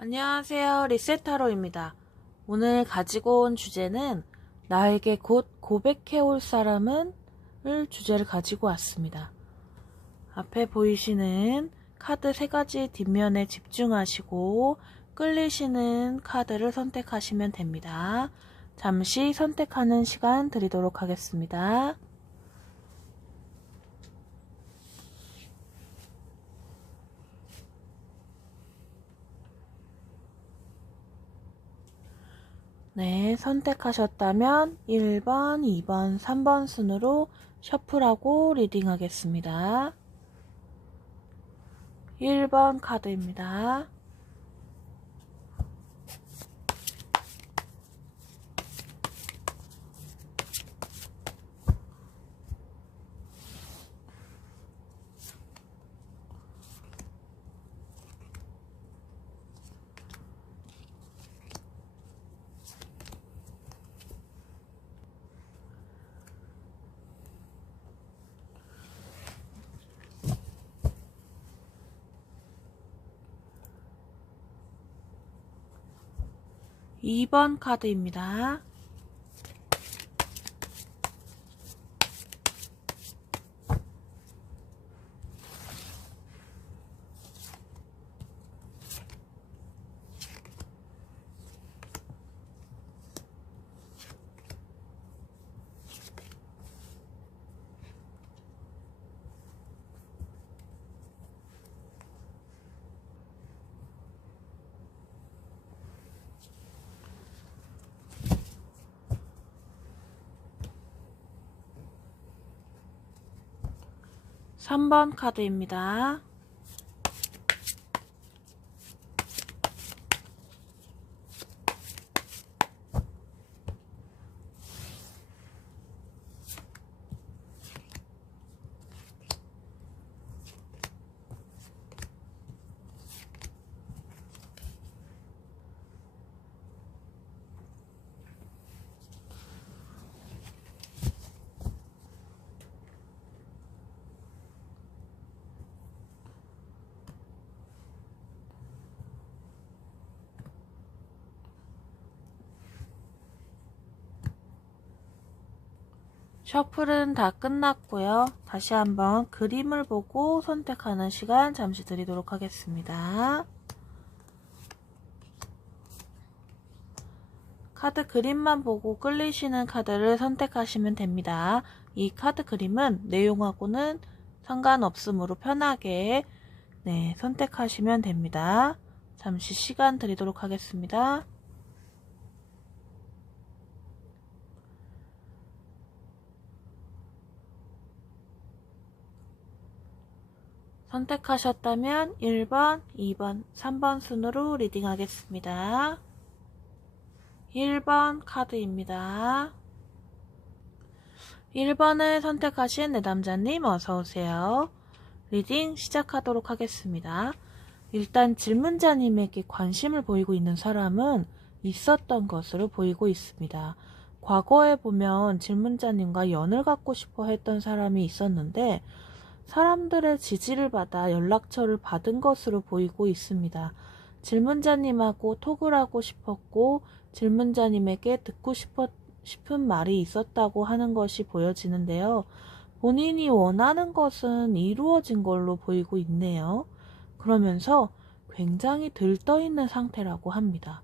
안녕하세요. 리셋타로입니다. 오늘 가지고 온 주제는 나에게 곧 고백해올 사람은 을 주제를 가지고 왔습니다. 앞에 보이시는 카드 3가지 뒷면에 집중하시고 끌리시는 카드를 선택하시면 됩니다. 잠시 선택하는 시간 드리도록 하겠습니다. 네, 선택하셨다면 1번, 2번, 3번 순으로 셔플하고 리딩하겠습니다. 1번 카드입니다. 2번 카드입니다. 3번 카드입니다. '셔플은 다 끝났고요. 다시 한번 그림을 보고 선택하는 시간 잠시 드리도록 하겠습니다. 카드 그림만 보고 끌리시는 카드를 선택하시면 됩니다. 이 카드 그림은 내용하고는 상관없으므로 편하게 선택하시면 됩니다. 잠시 시간 드리도록 하겠습니다. 선택하셨다면 1번, 2번, 3번 순으로 리딩하겠습니다. 1번 카드입니다. 1번을 선택하신 내담자님 어서오세요. 리딩 시작하도록 하겠습니다. 일단 질문자님에게 관심을 보이고 있는 사람은 있었던 것으로 보이고 있습니다. 과거에 보면 질문자님과 연을 갖고 싶어 했던 사람이 있었는데 사람들의 지지를 받아 연락처를 받은 것으로 보이고 있습니다. 질문자님하고 톡을 하고 싶었고 질문자님에게 듣고 싶은 말이 있었다고 하는 것이 보여지는데요. 본인이 원하는 것은 이루어진 걸로 보이고 있네요. 그러면서 굉장히 들떠있는 상태라고 합니다.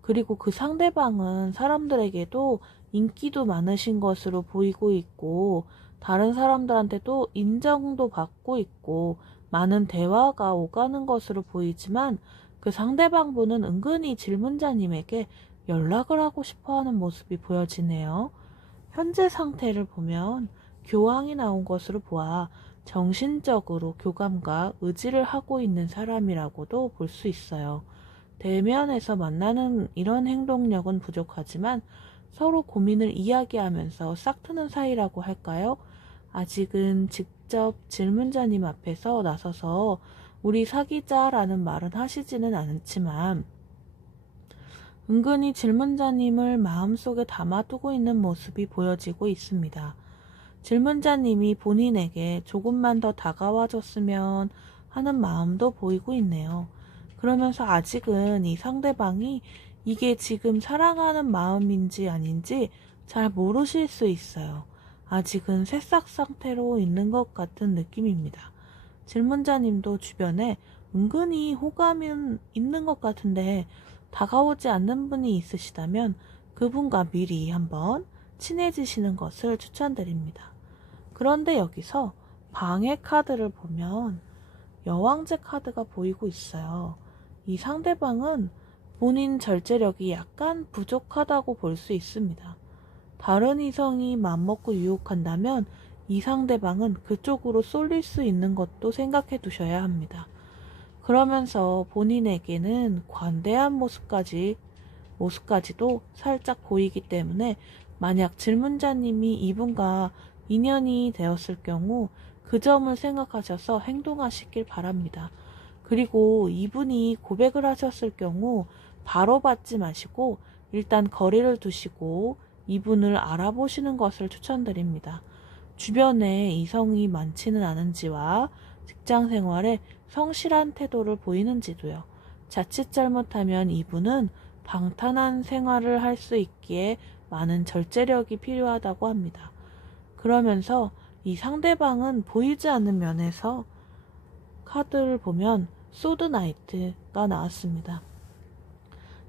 그리고 그 상대방은 사람들에게도 인기도 많으신 것으로 보이고 있고 다른 사람들한테도 인정도 받고 있고 많은 대화가 오가는 것으로 보이지만 그 상대방 분은 은근히 질문자님에게 연락을 하고 싶어하는 모습이 보여지네요. 현재 상태를 보면 교황이 나온 것으로 보아 정신적으로 교감과 의지를 하고 있는 사람이라고도 볼 수 있어요. 대면에서 만나는 이런 행동력은 부족하지만 서로 고민을 이야기하면서 싹트는 사이라고 할까요? 아직은 직접 질문자님 앞에서 나서서 우리 사귀자라는 말은 하시지는 않지만 은근히 질문자님을 마음속에 담아두고 있는 모습이 보여지고 있습니다. 질문자님이 본인에게 조금만 더 다가와줬으면 하는 마음도 보이고 있네요. 그러면서 아직은 이 상대방이 이게 지금 사랑하는 마음인지 아닌지 잘 모르실 수 있어요. 아직은 새싹 상태로 있는 것 같은 느낌입니다. 질문자님도 주변에 은근히 호감은 있는 것 같은데 다가오지 않는 분이 있으시다면 그분과 미리 한번 친해지시는 것을 추천드립니다. 그런데 여기서 방해 카드를 보면 여왕제 카드가 보이고 있어요. 이 상대방은 본인 절제력이 약간 부족하다고 볼 수 있습니다. 다른 이성이 맘먹고 유혹한다면 이 상대방은 그쪽으로 쏠릴 수 있는 것도 생각해 두셔야 합니다. 그러면서 본인에게는 관대한 모습까지도 살짝 보이기 때문에 만약 질문자님이 이분과 인연이 되었을 경우 그 점을 생각하셔서 행동하시길 바랍니다. 그리고 이분이 고백을 하셨을 경우 바로 받지 마시고 일단 거리를 두시고 이분을 알아보시는 것을 추천드립니다. 주변에 이성이 많지는 않은지와 직장 생활에 성실한 태도를 보이는지도요. 자칫 잘못하면 이분은 방탄한 생활을 할 수 있기에 많은 절제력이 필요하다고 합니다. 그러면서 이 상대방은 보이지 않는 면에서 카드를 보면 소드 나이트가 나왔습니다.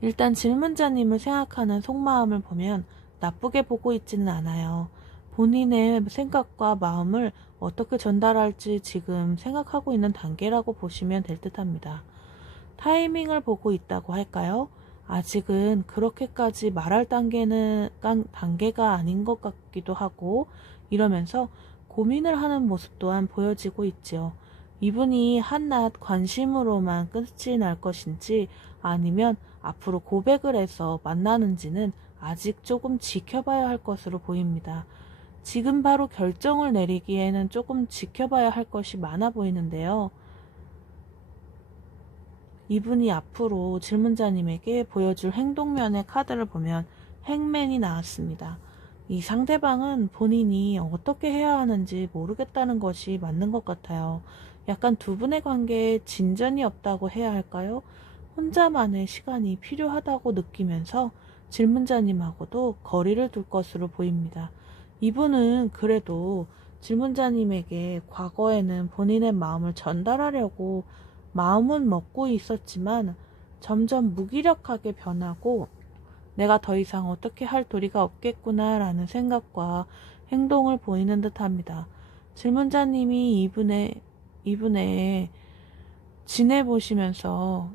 일단 질문자님을 생각하는 속마음을 보면 나쁘게 보고 있지는 않아요. 본인의 생각과 마음을 어떻게 전달할지 지금 생각하고 있는 단계라고 보시면 될 듯합니다. 타이밍을 보고 있다고 할까요? 아직은 그렇게까지 말할 단계가 아닌 것 같기도 하고 이러면서 고민을 하는 모습 또한 보여지고 있죠. 이분이 한낱 관심으로만 끝이 날 것인지 아니면 앞으로 고백을 해서 만나는지는 아직 조금 지켜봐야 할 것으로 보입니다. 지금 바로 결정을 내리기에는 조금 지켜봐야 할 것이 많아 보이는데요. 이분이 앞으로 질문자님에게 보여줄 행동면의 카드를 보면 행맨이 나왔습니다. 이 상대방은 본인이 어떻게 해야 하는지 모르겠다는 것이 맞는 것 같아요. 약간 두 분의 관계에 진전이 없다고 해야 할까요? 혼자만의 시간이 필요하다고 느끼면서 질문자님하고도 거리를 둘 것으로 보입니다. 이분은 그래도 질문자님에게 과거에는 본인의 마음을 전달하려고 마음은 먹고 있었지만 점점 무기력하게 변하고 내가 더 이상 어떻게 할 도리가 없겠구나 라는 생각과 행동을 보이는 듯 합니다. 질문자님이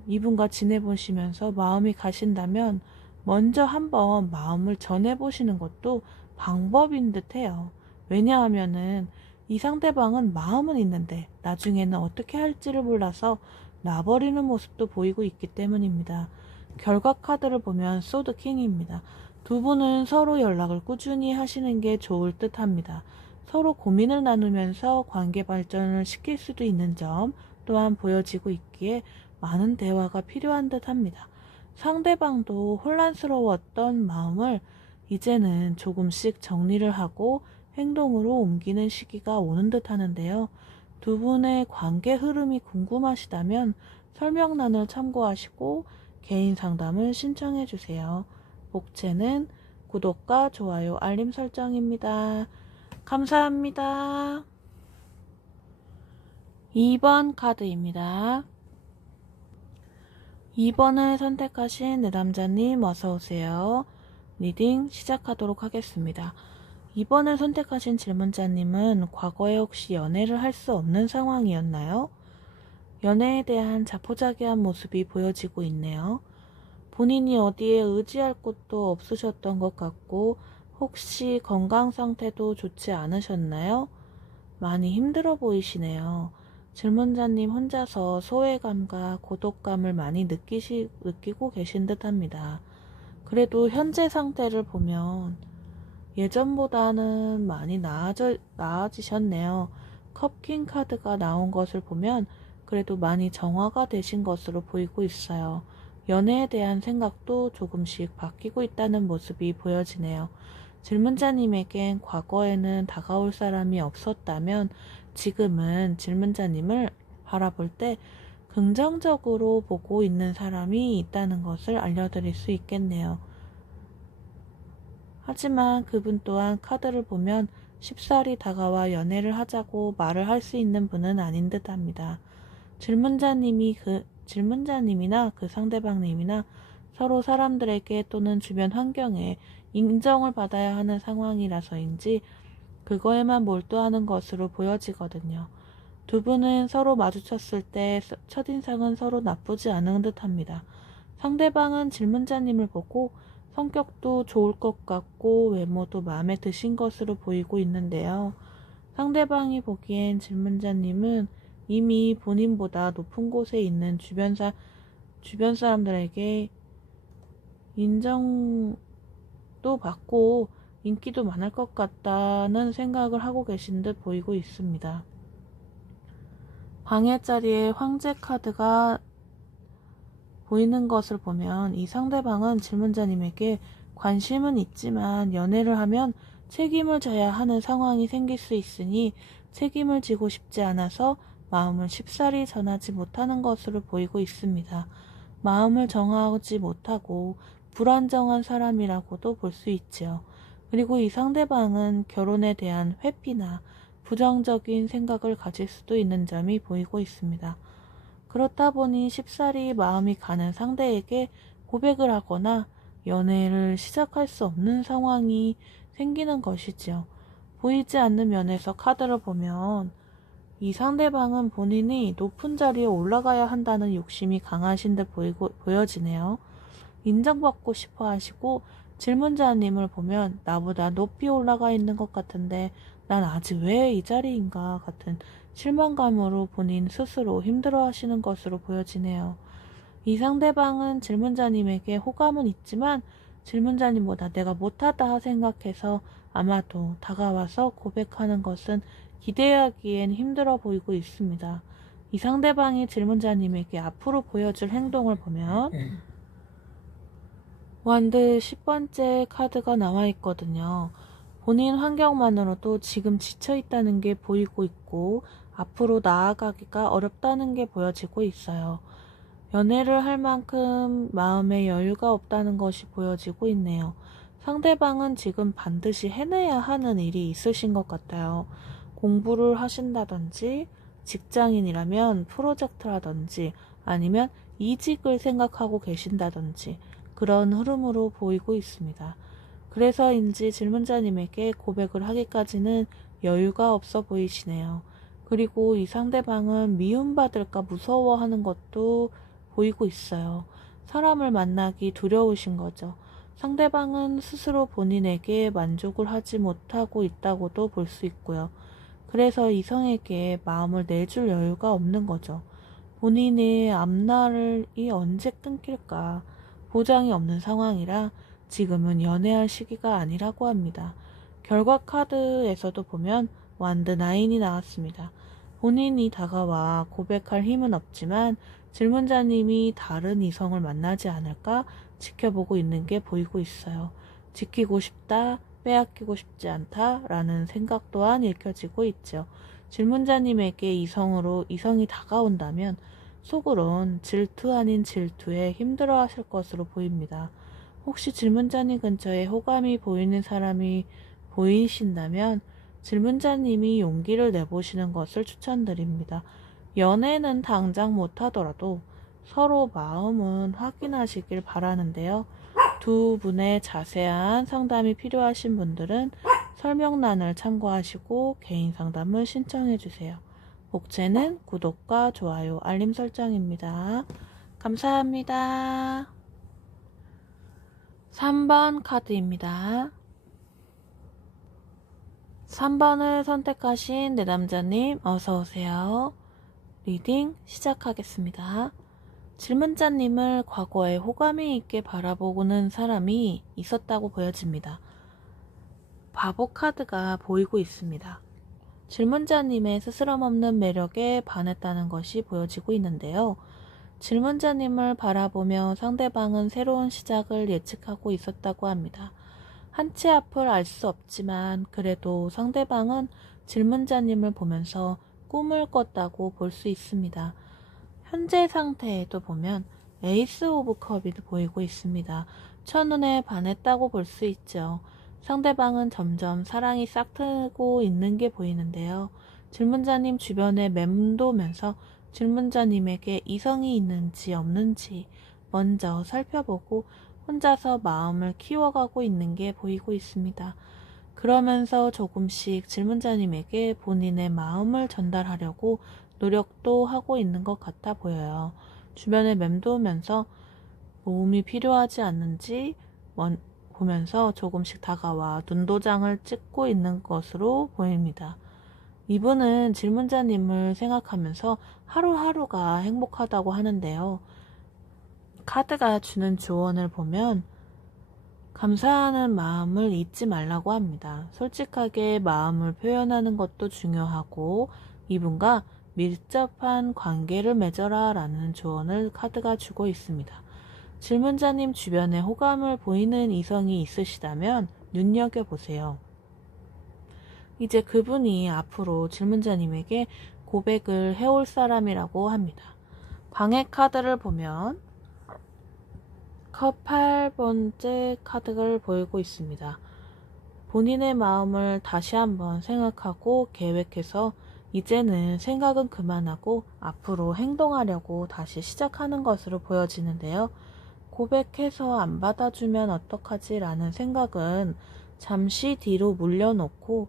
이분과 지내보시면서 마음이 가신다면 먼저 한번 마음을 전해보시는 것도 방법인 듯 해요. 왜냐하면은 이 상대방은 마음은 있는데 나중에는 어떻게 할지를 몰라서 놔버리는 모습도 보이고 있기 때문입니다. 결과 카드를 보면 소드 킹입니다. 두 분은 서로 연락을 꾸준히 하시는 게 좋을 듯 합니다. 서로 고민을 나누면서 관계 발전을 시킬 수도 있는 점 또한 보여지고 있기에 많은 대화가 필요한 듯 합니다. 상대방도 혼란스러웠던 마음을 이제는 조금씩 정리를 하고 행동으로 옮기는 시기가 오는 듯 하는데요. 두 분의 관계 흐름이 궁금하시다면 설명란을 참고하시고 개인 상담을 신청해 주세요. 복채는 구독과 좋아요, 알림 설정입니다. 감사합니다. 2번 카드입니다. 2번을 선택하신 내담자님 어서오세요. 리딩 시작하도록 하겠습니다. 2번을 선택하신 질문자님은 과거에 혹시 연애를 할 수 없는 상황이었나요? 연애에 대한 자포자기한 모습이 보여지고 있네요. 본인이 어디에 의지할 곳도 없으셨던 것 같고 혹시 건강 상태도 좋지 않으셨나요? 많이 힘들어 보이시네요. 질문자님 혼자서 소외감과 고독감을 많이 느끼고 계신 듯 합니다. 그래도 현재 상태를 보면 예전보다는 많이 나아지셨네요. 컵킹 카드가 나온 것을 보면 그래도 많이 정화가 되신 것으로 보이고 있어요. 연애에 대한 생각도 조금씩 바뀌고 있다는 모습이 보여지네요. 질문자님에겐 과거에는 다가올 사람이 없었다면 지금은 질문자님을 바라볼 때 긍정적으로 보고 있는 사람이 있다는 것을 알려드릴 수 있겠네요. 하지만 그분 또한 카드를 보면 쉽사리 다가와 연애를 하자고 말을 할 수 있는 분은 아닌 듯 합니다. 질문자님이나 그 상대방님이나 서로 사람들에게 또는 주변 환경에 인정을 받아야 하는 상황이라서인지 그거에만 몰두하는 것으로 보여지거든요. 두 분은 서로 마주쳤을 때 첫인상은 서로 나쁘지 않은 듯 합니다. 상대방은 질문자님을 보고 성격도 좋을 것 같고 외모도 마음에 드신 것으로 보이고 있는데요. 상대방이 보기엔 질문자님은 이미 본인보다 높은 곳에 있는 주변 사람들에게 인정도 받고 인기도 많을 것 같다는 생각을 하고 계신 듯 보이고 있습니다. 방해 자리에 황제 카드가 보이는 것을 보면 이 상대방은 질문자님에게 관심은 있지만 연애를 하면 책임을 져야 하는 상황이 생길 수 있으니 책임을 지고 싶지 않아서 마음을 쉽사리 전하지 못하는 것으로 보이고 있습니다. 마음을 정하지 못하고 불안정한 사람이라고도 볼 수 있지요. 그리고 이 상대방은 결혼에 대한 회피나 부정적인 생각을 가질 수도 있는 점이 보이고 있습니다. 그렇다 보니 쉽사리 마음이 가는 상대에게 고백을 하거나 연애를 시작할 수 없는 상황이 생기는 것이지요. 보이지 않는 면에서 카드를 보면 이 상대방은 본인이 높은 자리에 올라가야 한다는 욕심이 강하신 듯 보여지네요. 인정받고 싶어 하시고 질문자님을 보면 나보다 높이 올라가 있는 것 같은데 난 아직 왜 이 자리인가 같은 실망감으로 본인 스스로 힘들어 하시는 것으로 보여지네요. 이 상대방은 질문자님에게 호감은 있지만 질문자님보다 내가 못하다 생각해서 아마도 다가와서 고백하는 것은 기대하기엔 힘들어 보이고 있습니다. 이 상대방이 질문자님에게 앞으로 보여줄 행동을 보면 완드 10번째 카드가 나와 있거든요. 본인 환경만으로도 지금 지쳐있다는 게 보이고 있고 앞으로 나아가기가 어렵다는 게 보여지고 있어요. 연애를 할 만큼 마음에 여유가 없다는 것이 보여지고 있네요. 상대방은 지금 반드시 해내야 하는 일이 있으신 것 같아요. 공부를 하신다든지 직장인이라면 프로젝트라든지 아니면 이직을 생각하고 계신다든지 그런 흐름으로 보이고 있습니다. 그래서인지 질문자님에게 고백을 하기까지는 여유가 없어 보이시네요. 그리고 이 상대방은 미움받을까 무서워하는 것도 보이고 있어요. 사람을 만나기 두려우신 거죠. 상대방은 스스로 본인에게 만족을 하지 못하고 있다고도 볼 수 있고요. 그래서 이성에게 마음을 내줄 여유가 없는 거죠. 본인의 앞날이 언제 끊길까 보장이 없는 상황이라 지금은 연애할 시기가 아니라고 합니다. 결과 카드에서도 보면 완드 9이 나왔습니다. 본인이 다가와 고백할 힘은 없지만 질문자님이 다른 이성을 만나지 않을까 지켜보고 있는 게 보이고 있어요. 지키고 싶다, 빼앗기고 싶지 않다 라는 생각 또한 읽혀지고 있죠. 질문자님에게 이성이 다가온다면 속으론 질투 아닌 질투에 힘들어 하실 것으로 보입니다. 혹시 질문자님 근처에 호감이 보이는 사람이 보이신다면 질문자님이 용기를 내보시는 것을 추천드립니다. 연애는 당장 못하더라도 서로 마음은 확인하시길 바라는데요. 두 분의 자세한 상담이 필요하신 분들은 설명란을 참고하시고 개인 상담을 신청해 주세요. 목재는 구독과 좋아요, 알림 설정입니다. 감사합니다. 3번 카드입니다. 3번을 선택하신 내담자님 어서오세요. 리딩 시작하겠습니다. 질문자님을 과거에 호감이 있게 바라보는 사람이 있었다고 보여집니다. 바보 카드가 보이고 있습니다. 질문자님의 스스럼 없는 매력에 반했다는 것이 보여지고 있는데요. 질문자님을 바라보며 상대방은 새로운 시작을 예측하고 있었다고 합니다. 한 치 앞을 알 수 없지만 그래도 상대방은 질문자님을 보면서 꿈을 꿨다고 볼 수 있습니다. 현재 상태에도 보면 에이스 오브 컵이 보이고 있습니다. 첫눈에 반했다고 볼 수 있죠. 상대방은 점점 사랑이 싹트고 있는 게 보이는데요. 질문자님 주변에 맴도면서 질문자님에게 이성이 있는지 없는지 먼저 살펴보고 혼자서 마음을 키워가고 있는 게 보이고 있습니다. 그러면서 조금씩 질문자님에게 본인의 마음을 전달하려고 노력도 하고 있는 것 같아 보여요. 주변에 맴도면서 도움이 필요하지 않는지 보면서 조금씩 다가와 눈도장을 찍고 있는 것으로 보입니다. 이분은 질문자님을 생각하면서 하루하루가 행복하다고 하는데요. 카드가 주는 조언을 보면 감사하는 마음을 잊지 말라고 합니다. 솔직하게 마음을 표현하는 것도 중요하고 이분과 밀접한 관계를 맺어라 라는 조언을 카드가 주고 있습니다. 질문자님 주변에 호감을 보이는 이성이 있으시다면 눈여겨보세요. 이제 그분이 앞으로 질문자님에게 고백을 해올 사람이라고 합니다. 방해 카드를 보면 컵 8번째 카드를 보이고 있습니다. 본인의 마음을 다시 한번 생각하고 계획해서 이제는 생각은 그만하고 앞으로 행동하려고 다시 시작하는 것으로 보여지는데요. 고백해서 안 받아주면 어떡하지 라는 생각은 잠시 뒤로 물려놓고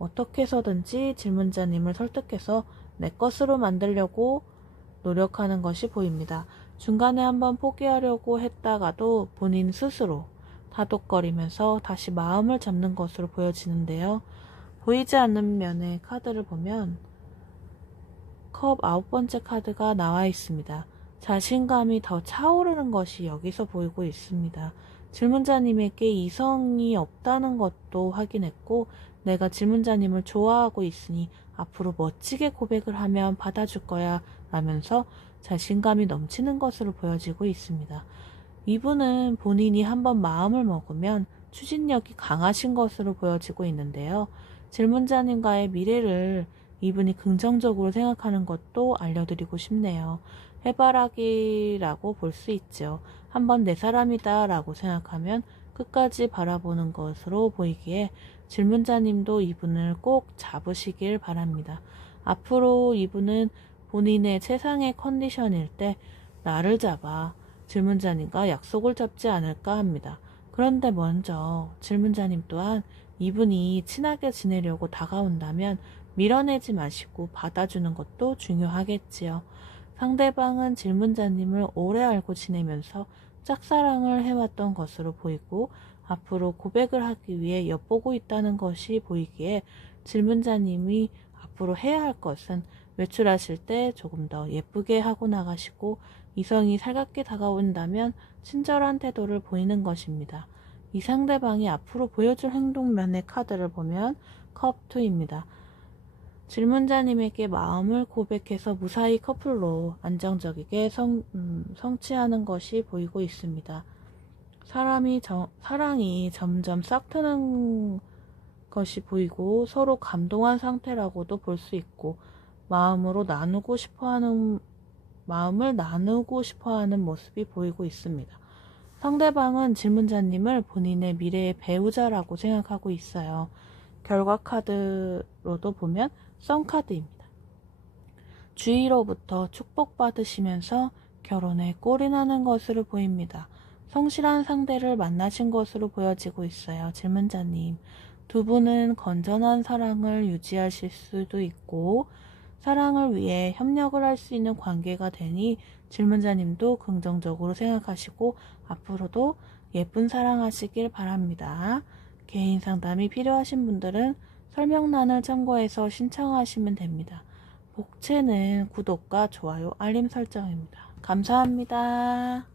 어떻게 해서든지 질문자님을 설득해서 내 것으로 만들려고 노력하는 것이 보입니다. 중간에 한번 포기하려고 했다가도 본인 스스로 다독거리면서 다시 마음을 잡는 것으로 보여지는데요. 보이지 않는 면의 카드를 보면 컵 9번째 카드가 나와 있습니다. 자신감이 더 차오르는 것이 여기서 보이고 있습니다. 질문자님에게 이성이 없다는 것도 확인했고 내가 질문자님을 좋아하고 있으니 앞으로 멋지게 고백을 하면 받아줄 거야 라면서 자신감이 넘치는 것으로 보여지고 있습니다. 이분은 본인이 한번 마음을 먹으면 추진력이 강하신 것으로 보여지고 있는데요. 질문자님과의 미래를 이분이 긍정적으로 생각하는 것도 알려드리고 싶네요. 해바라기라고 볼 수 있죠. 한번 내 사람이다 라고 생각하면 끝까지 바라보는 것으로 보이기에 질문자님도 이분을 꼭 잡으시길 바랍니다. 앞으로 이분은 본인의 최상의 컨디션일 때 나를 잡아 질문자님과 약속을 잡지 않을까 합니다. 그런데 먼저 질문자님 또한 이분이 친하게 지내려고 다가온다면 밀어내지 마시고 받아주는 것도 중요하겠지요. 상대방은 질문자님을 오래 알고 지내면서 짝사랑을 해왔던 것으로 보이고 앞으로 고백을 하기 위해 엿보고 있다는 것이 보이기에 질문자님이 앞으로 해야 할 것은 외출하실 때 조금 더 예쁘게 하고 나가시고 이성이 살갑게 다가온다면 친절한 태도를 보이는 것입니다. 이 상대방이 앞으로 보여줄 행동면의 카드를 보면 컵2입니다. 질문자님에게 마음을 고백해서 무사히 커플로 안정적이게 성취하는 것이 보이고 있습니다. 사랑이 점점 싹트는 것이 보이고 서로 감동한 상태라고도 볼 수 있고 마음을 나누고 싶어하는 모습이 보이고 있습니다. 상대방은 질문자님을 본인의 미래의 배우자라고 생각하고 있어요. 결과 카드로도 보면 썬카드입니다. 주위로부터 축복받으시면서 결혼에 꼴이 나는 것으로 보입니다. 성실한 상대를 만나신 것으로 보여지고 있어요. 질문자님. 두 분은 건전한 사랑을 유지하실 수도 있고 사랑을 위해 협력을 할 수 있는 관계가 되니 질문자님도 긍정적으로 생각하시고 앞으로도 예쁜 사랑하시길 바랍니다. 개인 상담이 필요하신 분들은 설명란을 참고해서 신청하시면 됩니다. 복채는 구독과 좋아요, 알림 설정입니다. 감사합니다.